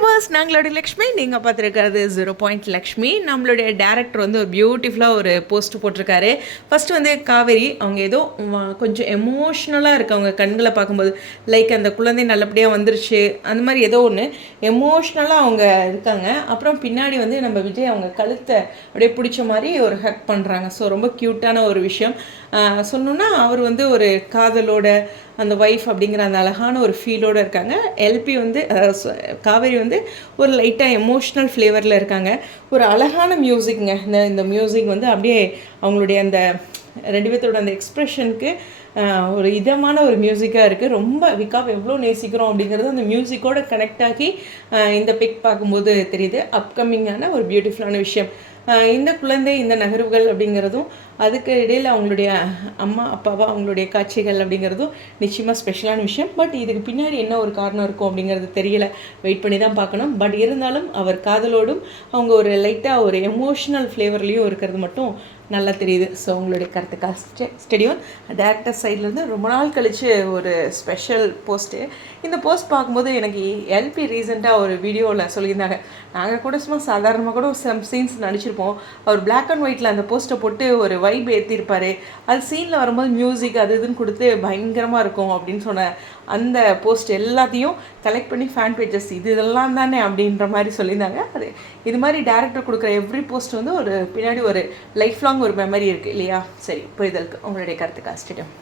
Viewers நாங்களுடைய Lakshmi நீங்கள் பார்த்துருக்கிறது zero point Lakshmi. நம்மளுடைய director வந்து ஒரு பியூட்டிஃபுல்லாக ஒரு போஸ்ட் போட்டிருக்காரு. ஃபர்ஸ்ட் வந்து காவேரி அவங்க ஏதோ கொஞ்சம் எமோஷ்னலாக இருக்குது அவங்க கண்களை பார்க்கும்போது லைக் அந்த குழந்தை நல்லபடியாக வந்துருச்சு அந்த மாதிரி ஏதோ ஒன்று எமோஷ்னலாக அவங்க இருக்காங்க. அப்புறம் பின்னாடி வந்து நம்ம விஜய் அவங்க கழுத்தை அப்படியே பிடிச்ச மாதிரி ஒரு ஹக் பண்ணுறாங்க ஸோ ரொம்ப க்யூட்டான ஒரு விஷயம். சொன்னோன்னா அவர் வந்து ஒரு காதலோட அந்த ஒய்ஃப் அப்படிங்கிற அந்த அழகான ஒரு ஃபீலோட இருக்காங்க. எல்பி வந்து காவேரி வந்து ஒரு லைட்டாக எமோஷ்னல் ஃப்ளேவரில் இருக்காங்க. ஒரு அழகான மியூசிக்ங்க இந்த இந்த மியூசிக் வந்து அப்படியே அவங்களுடைய அந்த ரெண்டு பேர்த்தோட அந்த எக்ஸ்ப்ரெஷனுக்கு ஒரு இதமான ஒரு மியூசிக்காக இருக்குது ரொம்ப விகாப் எவ்வளோ நேசிக்கிறோம் அப்படிங்கிறது அந்த மியூசிக்கோட கனெக்ட் ஆகி இந்த பிக் பார்க்கும்போது தெரியுது. அப்கமிங்கான ஒரு பியூட்டிஃபுல்லான விஷயம். இந்த குழந்தை இந்த நகர்வுகள் அப்படிங்கிறதும் அதுக்கு இடையில் அவங்களுடைய அம்மா அப்பாவா அவங்களுடைய காட்சிகள் அப்படிங்கிறதும் நிச்சயமாக ஸ்பெஷலான விஷயம். பட் இதுக்கு பின்னாடி என்ன ஒரு காரணம் இருக்கும் அப்படிங்கிறது தெரியல. வெயிட் பண்ணி தான் பார்க்கணும். பட் இருந்தாலும் அவர் காதலோடும் அவங்க ஒரு லைட்டாக ஒரு எமோஷனல் ஃப்ளேவர்லேயும் இருக்கிறது மட்டும் நல்லா தெரியுது. ஸோ அவங்களுடைய கருத்துக்காக ஸ்டெடியோன் டேரக்டர் சைட்லேருந்து ரொம்ப நாள் கழித்து ஒரு ஸ்பெஷல் போஸ்ட்டு இந்த போஸ்ட் பார்க்கும்போது எனக்கு எல்பி ரீசெண்டாக ஒரு வீடியோவில் சொல்லியிருந்தாங்க. நாங்கள் கூட சும்மா சாதாரணமாக கூட சம் சீன்ஸ் நடிச்சிருப்போம். அவர் பிளாக் அண்ட் ஒயிட்டில் அந்த போஸ்ட்டை போட்டு ஒரு வைப் ஏற்றிருப்பார் அது சீனில் வரும்போது மியூசிக் அது இதுன்னு கொடுத்து பயங்கரமாக இருக்கும் அப்படின்னு சொன்ன அந்த போஸ்ட் எல்லாத்தையும் கலெக்ட் பண்ணி ஃபேன் பேஜஸ் இது இதெல்லாம் தானே அப்படின்ற மாதிரி சொல்லியிருந்தாங்க. அது இது மாதிரி டேரக்டர் கொடுக்குற எவ்ரி போஸ்ட் வந்து ஒரு பின்னாடி ஒரு லைஃப் லாங் ஒரு மெமரி இருக்குது இல்லையா? சரி புரிதலுக்கு உங்களுடைய கருத்துக்கு ஸ்டேடியம்